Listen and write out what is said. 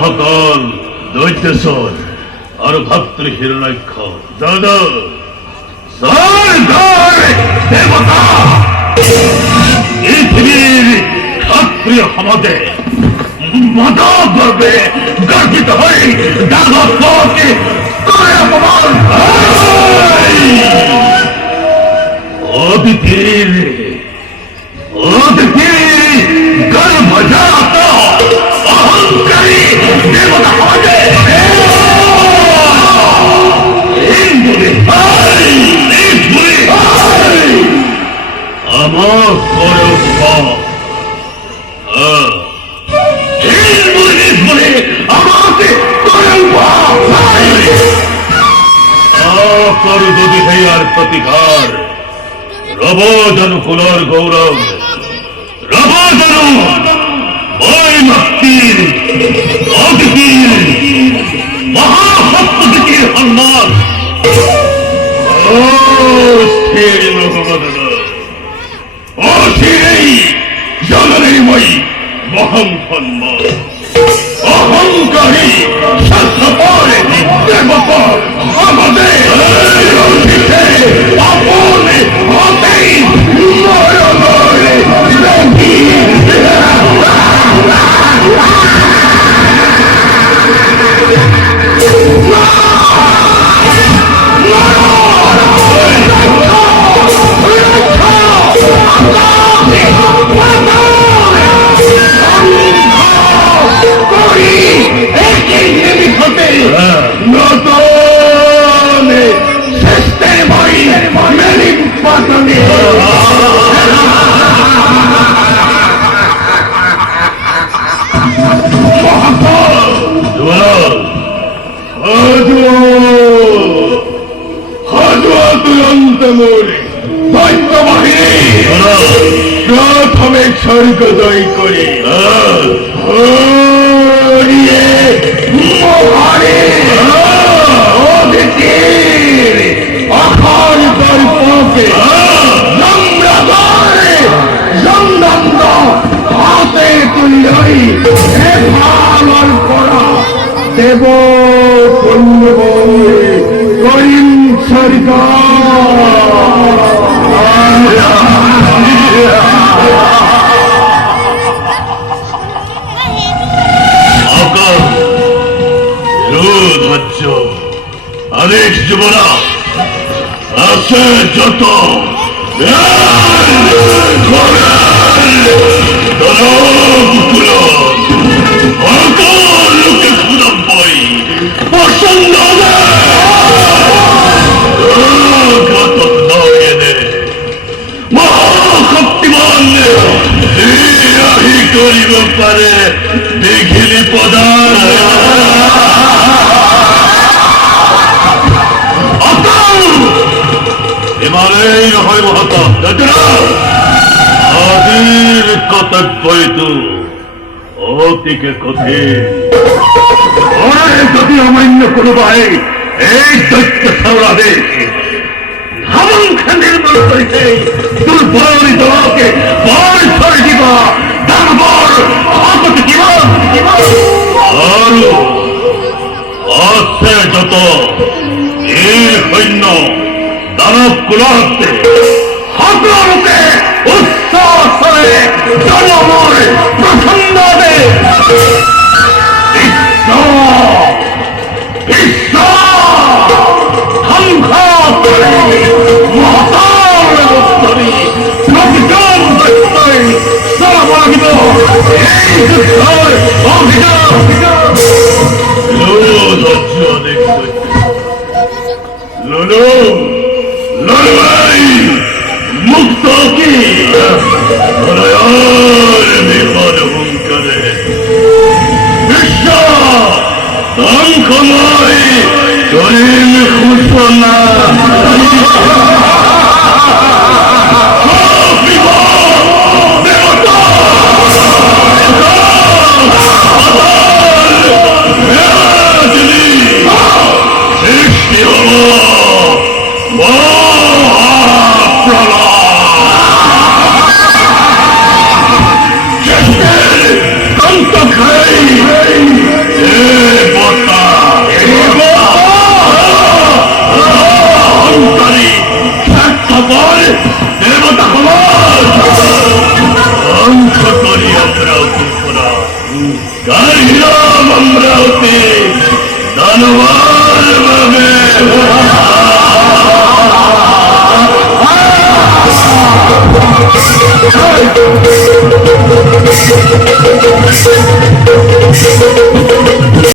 মহাকাল দৈত্যেশ্বর আর ভাতৃ হিরণ্যাক্ষ দাদা দেবতা পৃথিবীর ক্ষত্রিয় সমাজে মাতা গর্বে গর্বিত হয়ে দাদাকে অপমান অদিতির গর্ভজাত অহংকারী দেবতা সমাজে আমার করে আমাকে করে যদি হেয়ার প্রতিকার রব জানু কুলর গৌরব রব জানু ওই মুক্তির অদিতির মহাসপ্ততির সম্মান ও স্থির লোকবদনা ও স্থিরেই জননীময়ী মহং সম্মান অহংকারী স্বার্থপর দেবতা আমাদের আপন হতেই প্রথমে স্বর্গদয় করে অখণ্ড গর্ভকে হাতে তুলই ভাঙর করা দেব করিম সরকার আদেশ যুবরা আছে যত লোকে খুদাম পাই পছন্দ মহাশক্তিমান করিব পারে দেখিলি পদার হিমালয় হয় মহাতা আদির কর্তব্যই তো অতিকে কঠিন যদি অমান্য কোনো ভাই এই দৈত্য সৌরাবে হামখানের মন করিতে দুর্বল দলকে বল করে দিবা দানবর অহত জীবন আরো আছে যত এই সৈন্য দানব কুলহস্তে সকলকে উৎসাহে জনমর প্রসন্ন দে মুক্ত কি বিপদ হুঙ্কারে বিশ্ব ধনখময় করিম খুশনা সকল দেবতা সমাজ ধ্বংস করি আমরা পুত্রা গাইলাম আমরা অতি দানবান ভাবে Hey!